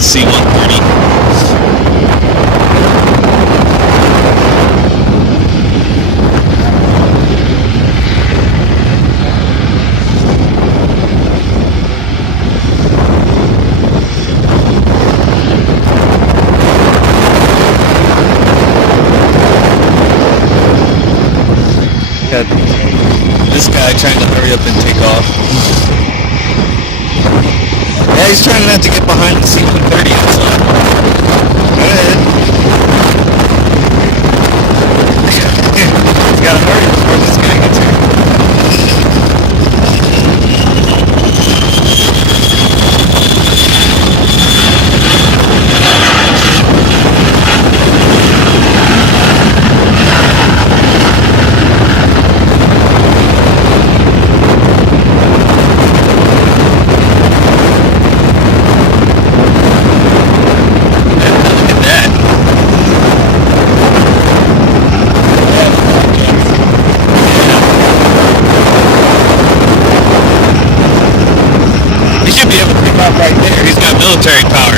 C-130. Got this guy trying to hurry up and take off. Yeah, he's trying not to get behind the C-130. So. Go ahead. He's got to hurry before this guy gets here. He should be able to pick up right there. He's got military power.